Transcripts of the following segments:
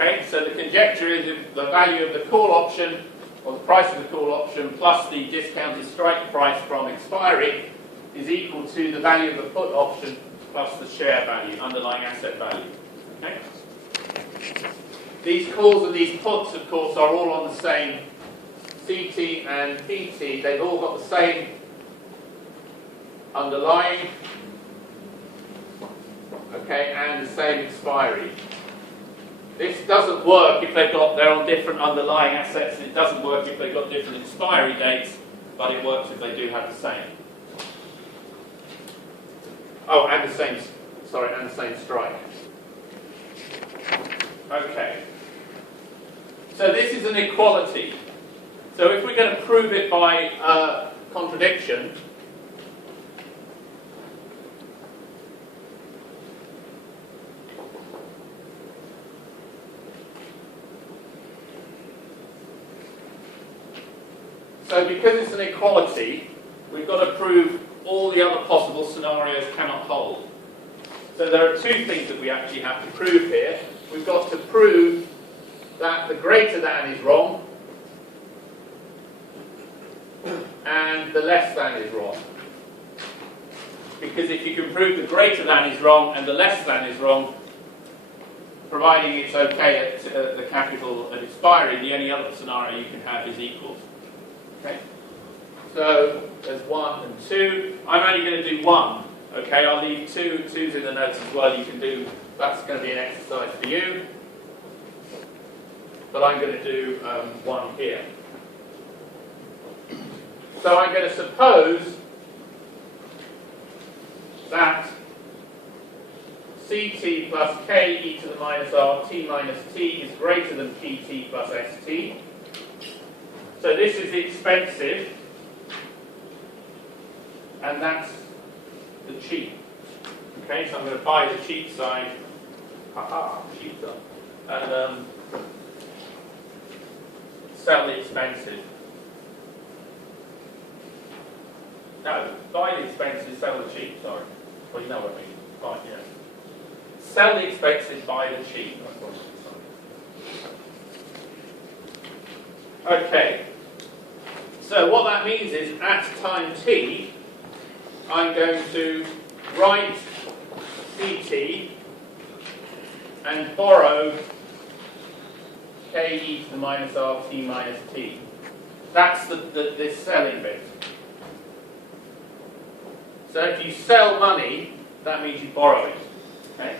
Okay, so the conjecture is if the value of the call option, or the price of the call option, plus the discounted strike price from expiry is equal to the value of the put option plus the share value, underlying asset value. Okay? These calls and these puts, of course, are all on the same CT and PT. They've all got the same underlying, okay, and the same expiry. This doesn't work if they're on different underlying assets, and it doesn't work if they've got different expiry dates, but it works if they do have the same. Oh, and the same strike. Okay. So this is an equality. So if we're going to prove it by contradiction, so because it's an equality, we've got to prove all the other possible scenarios cannot hold. So there are two things that we actually have to prove here. We've got to prove that the greater than is wrong and the less than is wrong. Because if you can prove the greater than is wrong and the less than is wrong, providing it's okay at the capital at expiry, the only other scenario you can have is equals. Okay? So there's 1 and 2. I'm only going to do 1. Okay, I'll leave 2's in the notes as well. You can do, that's going to be an exercise for you. But I'm going to do 1 here. So I'm going to suppose that Ct plus K e to the minus RT minus T is greater than PT plus ST. So this is the expensive, and that's the cheap. Okay, so I'm going to buy the cheap side, cheap side, and sell the expensive. No, buy the expensive, sell the cheap, sorry. Well, you know what I mean. Buy, yeah. Sell the expensive, buy the cheap. That's what I'm saying. Okay. So what that means is, at time t, I'm going to write Ct and borrow Ke to the minus Rt minus T. That's the selling bit. So if you sell money, that means you borrow it. Okay?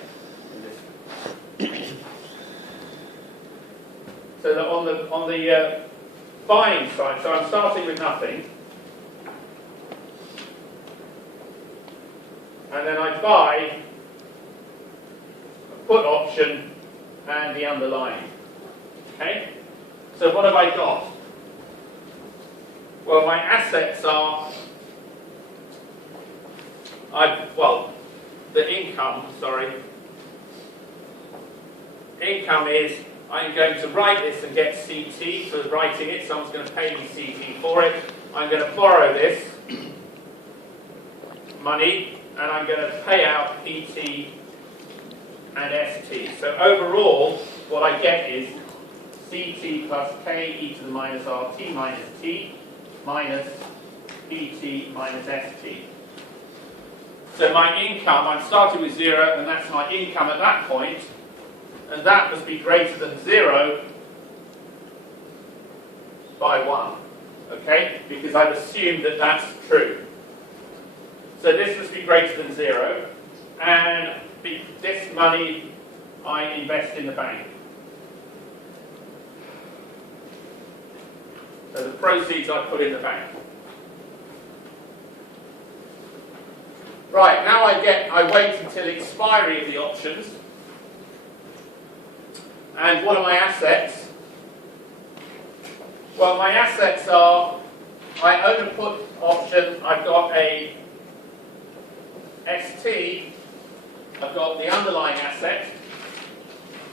So that on the buying side, so I'm starting with nothing, and then I buy a put option and the underlying. Okay? So what have I got? Well, my assets are, the income, income is, I'm going to write this and get CT for writing it, someone's going to pay me CT for it. I'm going to borrow this money, and I'm going to pay out PT and ST. So overall, what I get is CT plus K e to the minus RT minus T minus PT minus ST. So my income, I'm starting with 0, and that's my income at that point, and that must be greater than 0 by 1, okay? Because I've assumed that that's true. So this must be greater than 0, and this money I invest in the bank. So the proceeds I put in the bank. Right, now I wait until expiry of the options. And what are my assets? Well, my assets are, I own a put option, I've got a ST, I've got the underlying asset,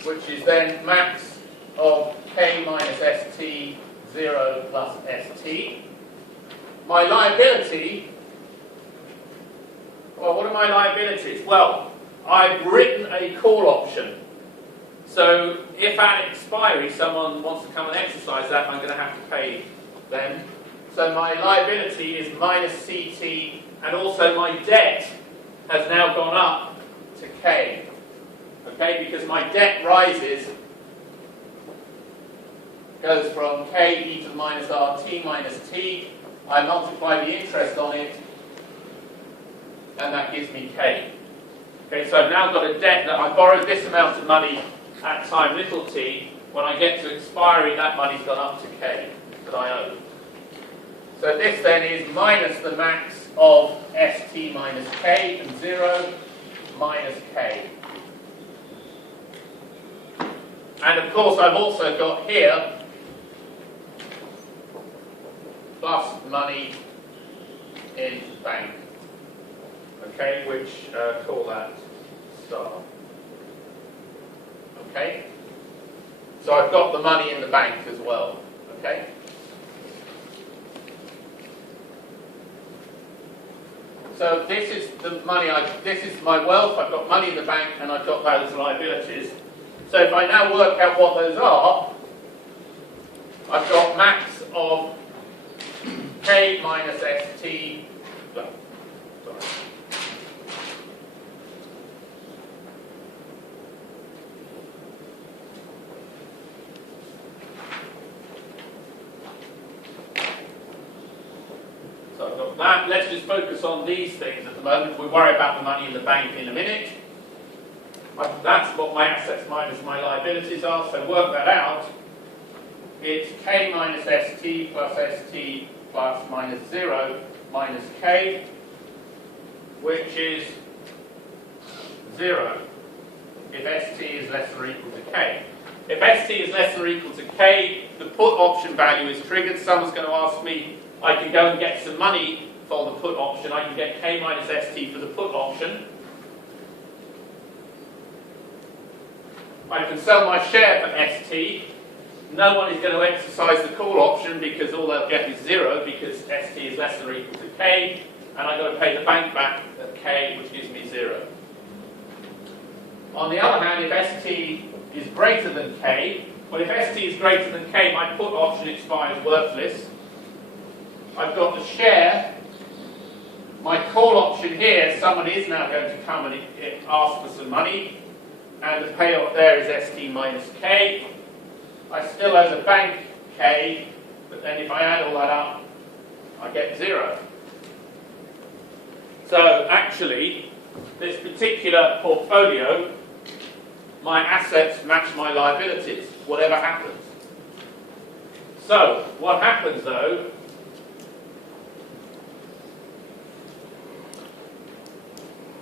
which is then max of K minus ST 0 plus ST. My liability, well, what are my liabilities? Well, I've written a call option. So if at expiry someone wants to come and exercise that, I'm going to have to pay them. So my liability is minus CT, and also my debt has now gone up to K. Okay, because my debt rises, goes from K e to the minus RT minus T. I multiply the interest on it, and that gives me K. Okay, so I've now got a debt that I borrowed this amount of money at time little t. When I get to expiry, that money's gone up to K that I owe. So this then is minus the max of ST minus K and 0 minus K. And of course I've also got here plus money in bank. Okay, which call that star. Okay? So I've got the money in the bank as well. Okay? So this is the money, this is my wealth, I've got money in the bank and I've got those liabilities. So if I now work out what those are, I've got max of K minus ST, sorry. So I've got that. Let's just focus on these things at the moment. We'll worry about the money in the bank in a minute. That's what my assets minus my liabilities are, so work that out. It's K minus ST plus ST plus minus 0 minus K, which is 0 if ST is less than or equal to K. If ST is less than or equal to K, the put option value is triggered. Someone's going to ask me, I can go and get some money for the put option. I can get K minus ST for the put option. I can sell my share for ST. No one is going to exercise the call option because all they'll get is 0 because ST is less than or equal to K, and I've got to pay the bank back at K, which gives me 0. On the other hand, if ST is greater than K, well, if ST is greater than K, my put option expires worthless. I've got the share. My call option here, someone is now going to come and ask for some money, and the payoff there is ST minus K. I still owe the bank K, but then if I add all that up, I get 0. So actually, this particular portfolio, my assets match my liabilities, whatever happens. So, what happens though,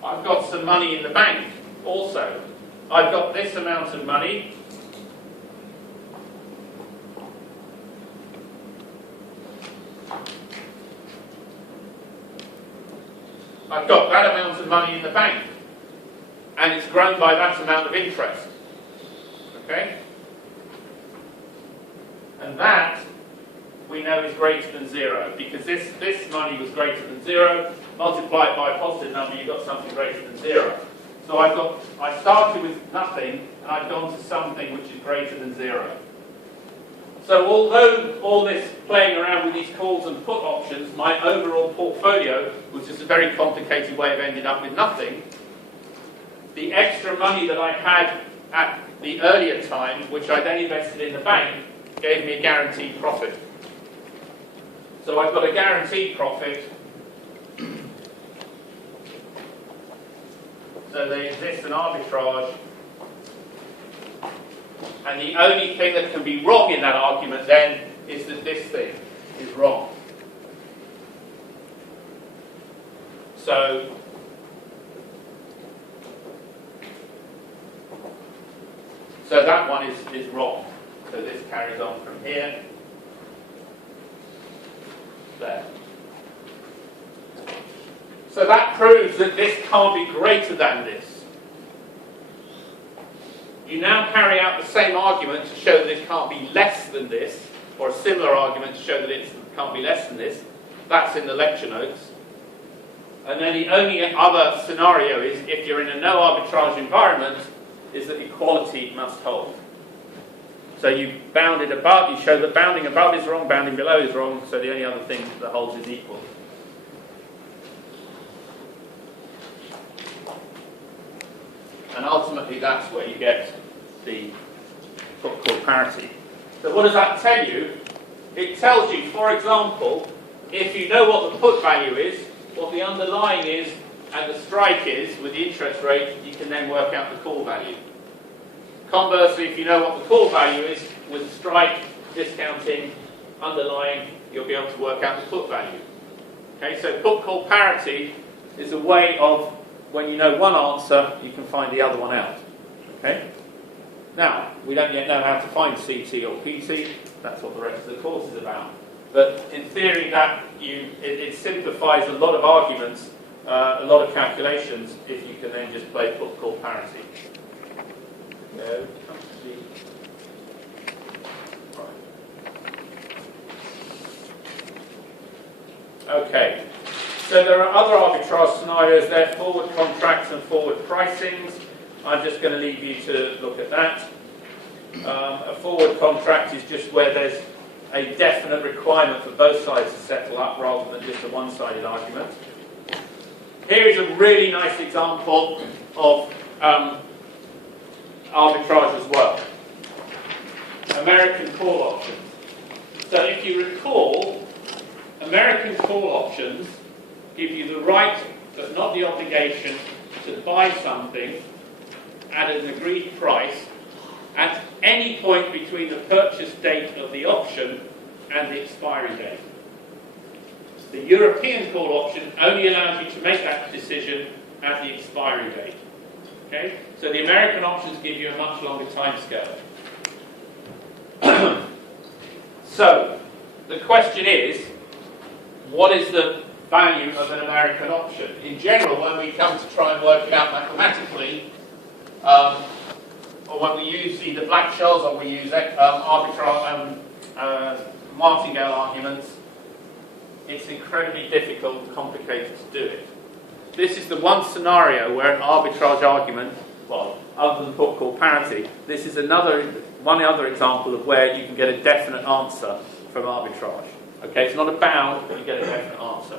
I've got some money in the bank also. I've got this amount of money. I've got that amount of money in the bank, and it's grown by that amount of interest. Okay? And that, we know, is greater than 0, because this money was greater than 0, multiplied by a positive number, you've got something greater than 0. So I started with nothing, and I've gone to something which is greater than 0. So although all this playing around with these calls and put options, my overall portfolio was just a very complicated way of ending up with nothing, the extra money that I had at the earlier time, which I then invested in the bank, gave me a guaranteed profit. So I've got a guaranteed profit. So there exists an arbitrage. And the only thing that can be wrong in that argument then is that this thing is wrong. So that one is wrong. So this carries on from here. There. So that proves that this can't be greater than this. You now carry out the same argument to show that it can't be less than this, or a similar argument to show that it can't be less than this. That's in the lecture notes. And then the only other scenario is if you're in a no arbitrage environment, is that equality must hold. So you bound it above, you show that bounding above is wrong, bounding below is wrong, so the only other thing that holds is equal. And ultimately that's where you get the put-call parity. So what does that tell you? It tells you, for example, if you know what the put value is, what the underlying is, and the strike is with the interest rate, you can then work out the call value. Conversely, if you know what the call value is, with the strike, discounting, underlying, you'll be able to work out the put value. Okay, so put-call parity is a way of, when you know one answer, you can find the other one out. Okay? Now, we don't yet know how to find CT or PT. That's what the rest of the course is about. But in theory, it simplifies a lot of arguments, a lot of calculations, if you can then just play put-call parity. Okay, so there are other arbitrage scenarios there, forward contracts and forward pricings. I'm just going to leave you to look at that. A forward contract is just where there's a definite requirement for both sides to settle up rather than just a one-sided argument. Here is a really nice example of arbitrage as well. American call options. So if you recall, American call options give you the right, but not the obligation, to buy something at an agreed price at any point between the purchase date of the option and the expiry date. The European call option only allows you to make that decision at the expiry date. Okay? So the American options give you a much longer time scale. So, the question is, what is the value of an American option? In general, when we come to try and work it out mathematically, or when we use either Black-Scholes or we use martingale arguments, it's incredibly difficult and complicated to do it. This is the one scenario where an arbitrage argument, well, other than put-call parity, this is one other example of where you can get a definite answer from arbitrage. Okay, it's not a bound, but you get a definite answer.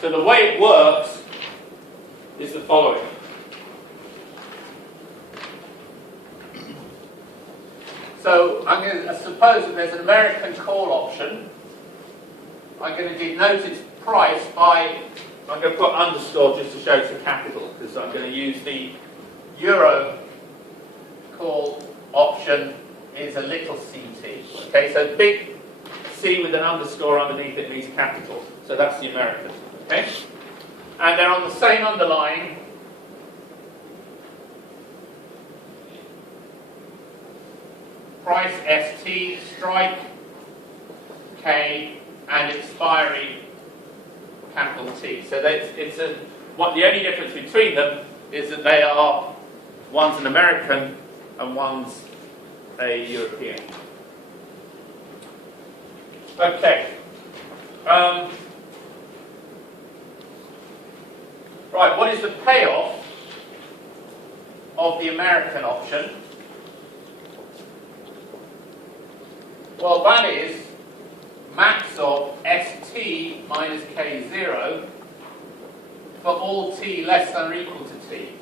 So the way it works is the following. So I'm going to suppose that there's an American call option. I'm going to denote its price by, I'm going to put underscore just to show it's a capital, because I'm going to use the euro call option is a little ct. Okay, so big C with an underscore underneath it means capital. So that's the American. Okay? And they're on the same underlying. Price ST, strike K, and expiry capital T. So the only difference between them is that they are, one's an American and one's a European. Okay. Right, what is the payoff of the American option? Well, that is max of ST minus K0 for all t less than or equal to t.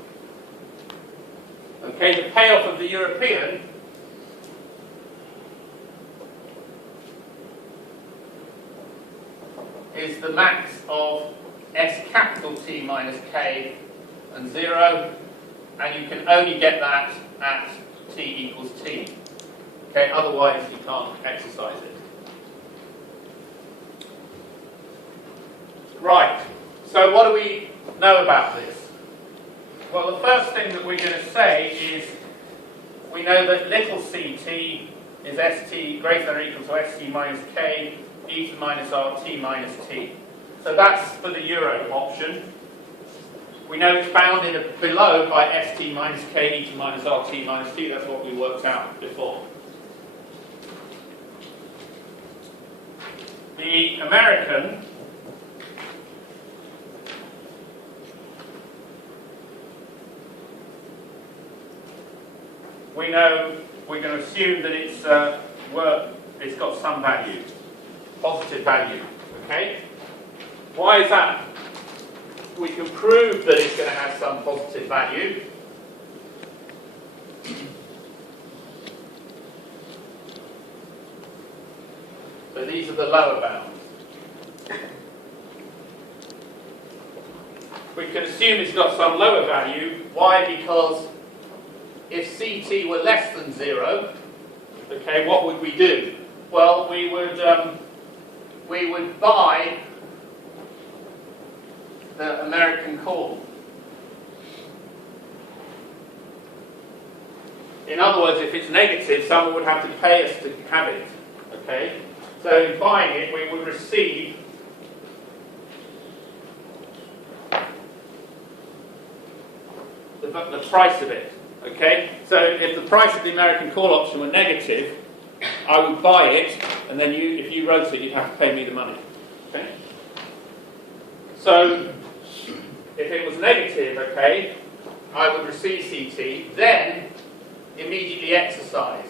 Okay, the payoff of the European is the max of S capital T minus K and 0, and you can only get that at t equals t. Okay, otherwise you can't exercise it. Right, so what do we know about this? Well, the first thing that we're going to say is we know that little ct is st greater than or equal to st minus k e to the minus rt minus t. So that's for the euro option. We know it's bounded below by st minus k e to the minus rt minus t. That's what we worked out before. The American we know we're going to assume that it's got some value, positive value. Okay? Why is that? We can prove that it's going to have some positive value. So these are the lower bounds. We can assume it's got some lower value. Why? Because if CT were less than 0, okay, what would we do? Well, we would buy the American call. In other words, if it's negative, someone would have to pay us to have it. Okay? So in buying it, we would receive the price of it. Okay? So if the price of the American call option were negative, I would buy it, and then if you wrote it, you'd have to pay me the money. Okay? So if it was negative, okay, I would receive CT, then immediately exercise.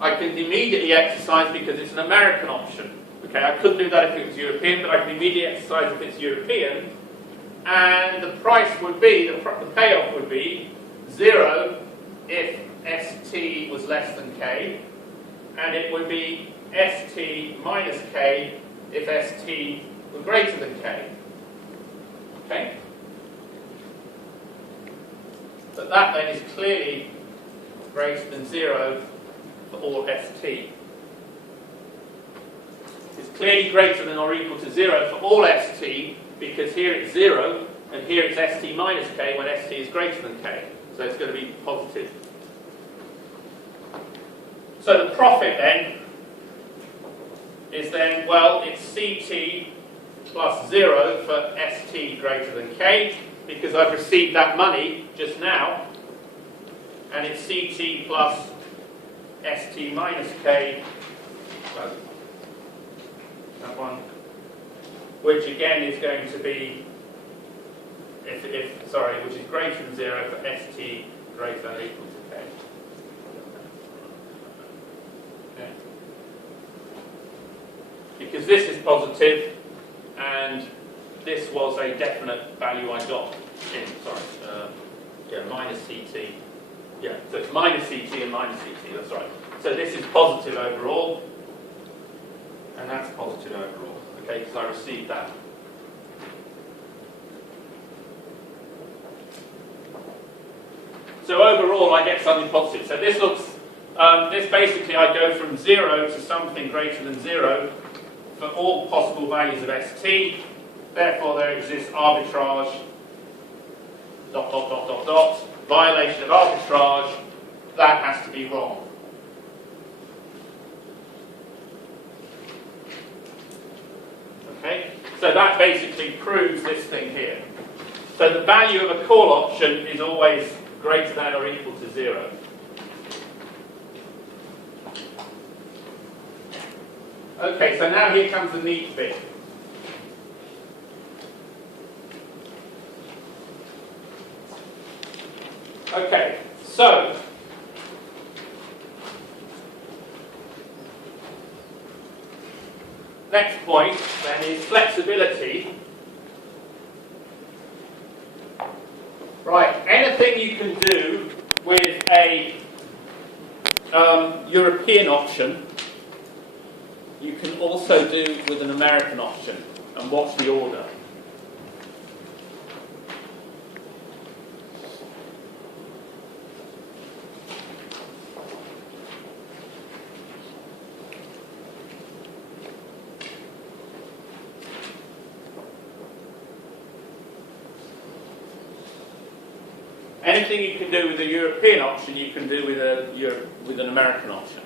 I can immediately exercise because it's an American option. Okay, I couldn't do that if it was European, but I can immediately exercise if it's European. And the price would be, the payoff would be 0 if ST was less than K, and it would be ST minus K if ST were greater than K. Okay? But that then is clearly greater than 0 for all ST. It's clearly greater than or equal to 0 for all ST, because here it's 0 and here it's ST minus K when ST is greater than K. So it's going to be positive. So the profit then is then, well, it's CT plus 0 for ST greater than K, because I've received that money just now, and it's CT plus ST minus K, so that one, which again is going to be, which is greater than 0 for ST greater than or equal to K. Okay. Because this is positive, and this was a definite value I got in, minus CT. Yeah, so it's minus CT and minus CT, that's right. So this is positive overall, and that's positive overall, okay, because I received that. So overall I get something positive. So this looks, this basically I go from 0 to something greater than 0 for all possible values of ST. Therefore there exists arbitrage, ... violation of arbitrage. That has to be wrong. Okay? So that basically proves this thing here. So the value of a call option is always greater than or equal to 0. Okay, so now here comes the neat bit. Okay, so next point then is flexibility. Right, anything you can do with a European option, you can also do with an American option. And watch the order. Anything you can do with a European option, you can do with an American option.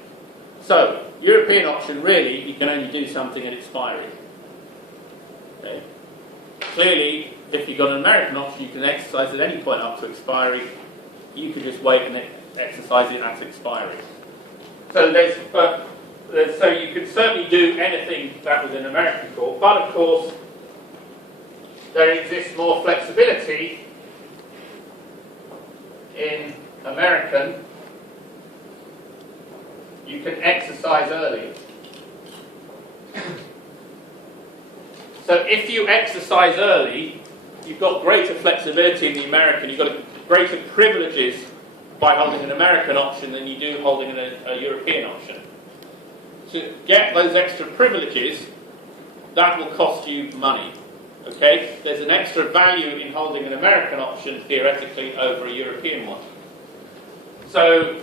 So, European option, really, you can only do something at expiry. Okay. Clearly, if you've got an American option, you can exercise at any point up to expiry. You can just wait and exercise it at expiry. So so you can certainly do anything that was an American call, but of course, there exists more flexibility in American, you can exercise early. So if you exercise early, you've got greater flexibility in the American, you've got greater privileges by holding an American option than you do holding a European option. To get those extra privileges, that will cost you money. Okay? There's an extra value in holding an American option, theoretically, over a European one. So,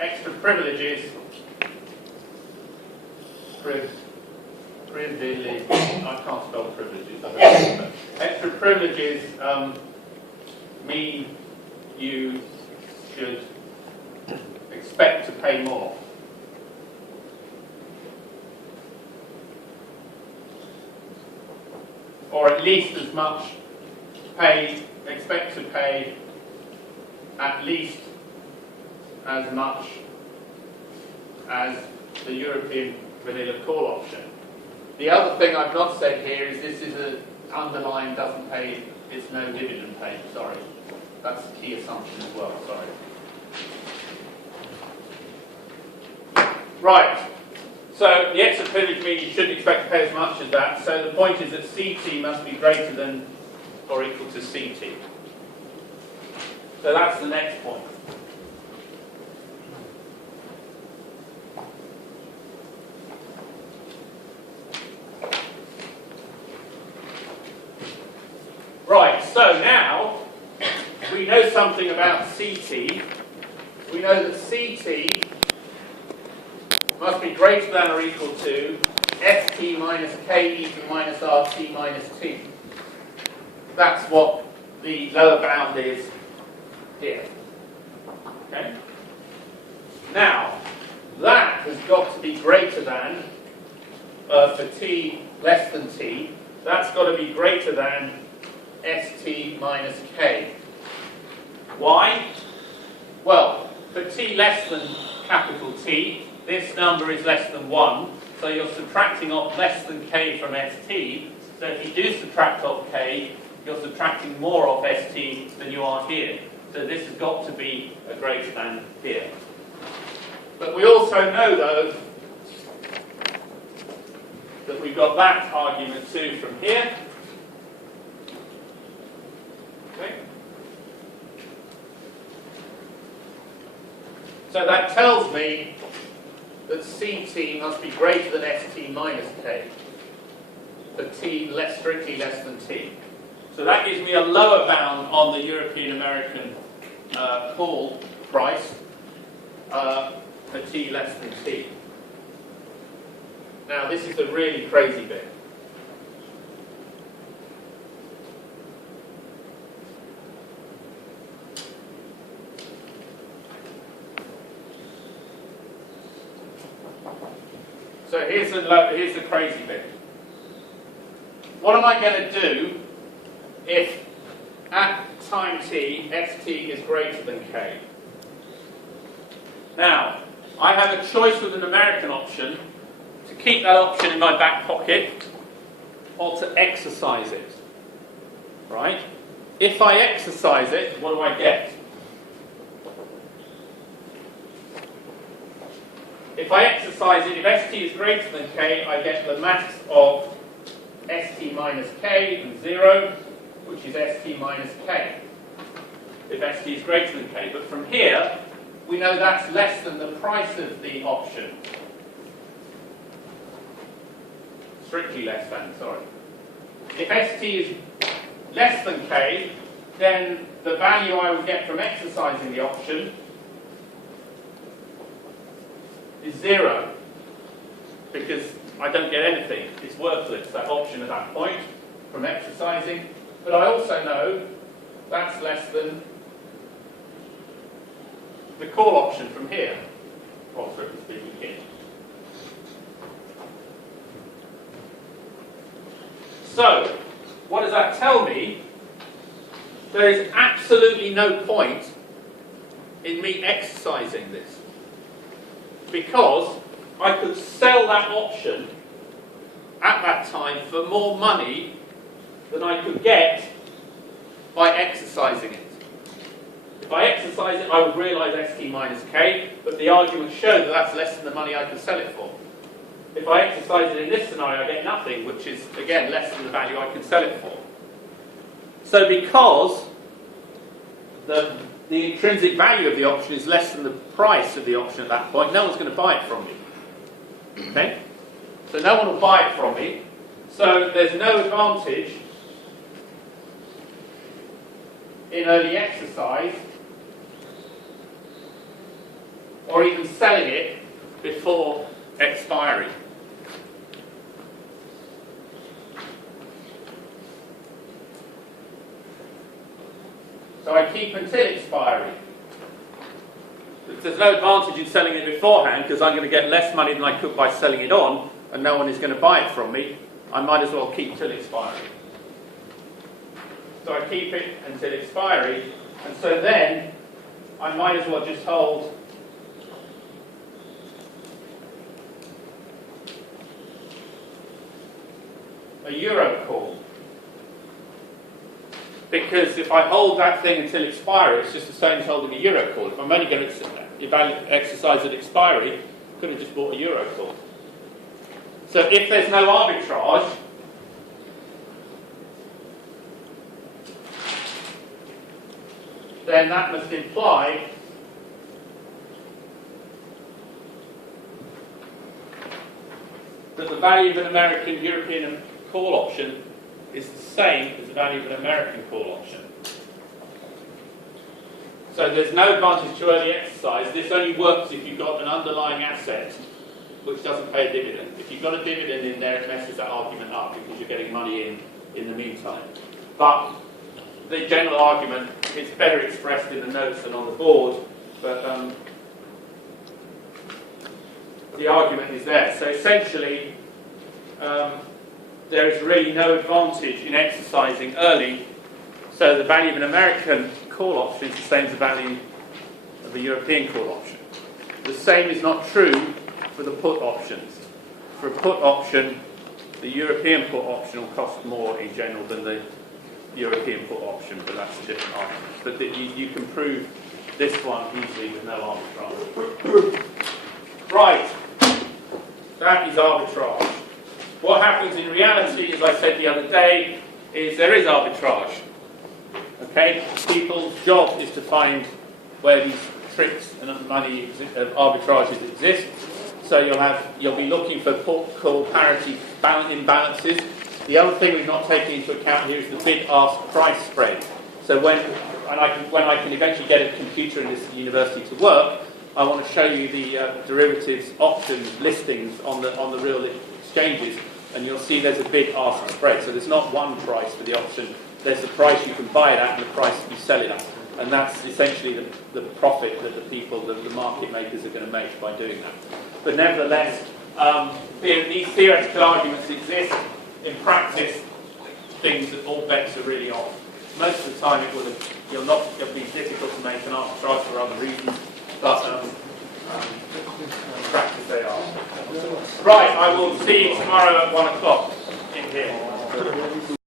extra privileges, privilege, I can't spell privileges. Extra privileges mean you should expect to pay more. Or at least as much, expect to pay at least as much as the European vanilla call option. The other thing I've not said here is this is an underline doesn't pay, it's no dividend paid, sorry. That's the key assumption as well, sorry. Right, so the extra privilege means you shouldn't expect to pay as much as that, so the point is that CT must be greater than or equal to CT. So that's the next point. Right, so now we know something about CT. We know that CT must be greater than or equal to ft minus ke to the minus rt minus t. That's what the lower bound is here. Okay? Now, that has got to be greater than, for t less than t, that's got to be greater than st minus k. Why? Well, for t less than capital T, this number is less than 1, so you're subtracting off less than k from st, so if you do subtract off k, you're subtracting more off st than you are here. So this has got to be a greater than here. But we also know, though, that we've got that argument too from here. Okay. So that tells me that CT must be greater than ST minus K for T strictly less than T. So that gives me a lower bound on the European American call price for T less than T. Now this is the really crazy bit. So here's the crazy bit. What am I going to do if at time t, ft is greater than k? Now, I have a choice with an American option to keep that option in my back pocket or to exercise it. Right? If I exercise it, what do I get? If I exercise it, if st is greater than k, I get the max of st minus k and 0, which is st minus k, if st is greater than k. But from here, we know that's less than the price of the option. Strictly less than, sorry. If st is less than k, then the value I would get from exercising the option is 0, because I don't get anything. It's worthless, that option at that point, from exercising. But I also know that's less than the call option from here, or strictly speaking here. So, what does that tell me? There is absolutely no point in me exercising this, because I could sell that option at that time for more money than I could get by exercising it. If I exercise it, I would realise ST minus K, but the argument showed that that's less than the money I could sell it for. If I exercise it in this scenario, I get nothing, which is, again, less than the value I can sell it for. So because the intrinsic value of the option is less than the price of the option at that point, no one's going to buy it from me. Okay? So no one will buy it from me. So there's no advantage in early exercise or even selling it before expiry. So I keep until expiry. There's no advantage in selling it beforehand because I'm going to get less money than I could by selling it on, and no one is going to buy it from me. I might as well keep till expiry. So I keep it until expiry, and so then I might as well just hold a euro call. Because if I hold that thing until expiry, it's just the same as holding a euro call. If I'm only going to exercise at expiry, I could have just bought a euro call. So if there's no arbitrage, then that must imply that the value of an American European call option is the same as the value of an American call option. So there's no advantage to early exercise. This only works if you've got an underlying asset which doesn't pay a dividend. If you've got a dividend in there, it messes that argument up because you're getting money in the meantime. But the general argument is better expressed in the notes than on the board, but the argument is there. So essentially, there is really no advantage in exercising early, so the value of an American call option is the same as the value of the European call option. The same is not true for the put options. For a put option, the European put option will cost more in general than the European put option, but that's a different argument. But you can prove this one easily with no arbitrage. Right, that is arbitrage. What happens in reality, as I said the other day, is there is arbitrage. Okay, people's job is to find where these tricks and money arbitrages exist. So you'll be looking for put call parity imbalances. The other thing we've not taken into account here is the bid-ask price spread. So when I can eventually get a computer in this university to work, I want to show you the derivatives options listings on the real exchanges, and you'll see there's a bid-ask spread. So there's not one price for the option. There's the price you can buy it at and the price you sell it at. And that's essentially the profit that the market makers are going to make by doing that. But nevertheless, these theoretical arguments exist. In practice, all bets are really off. Most of the time it'll be difficult to make an arbitrage for other reasons, but in practice they are. Right, I will see you tomorrow at 1 o'clock in here.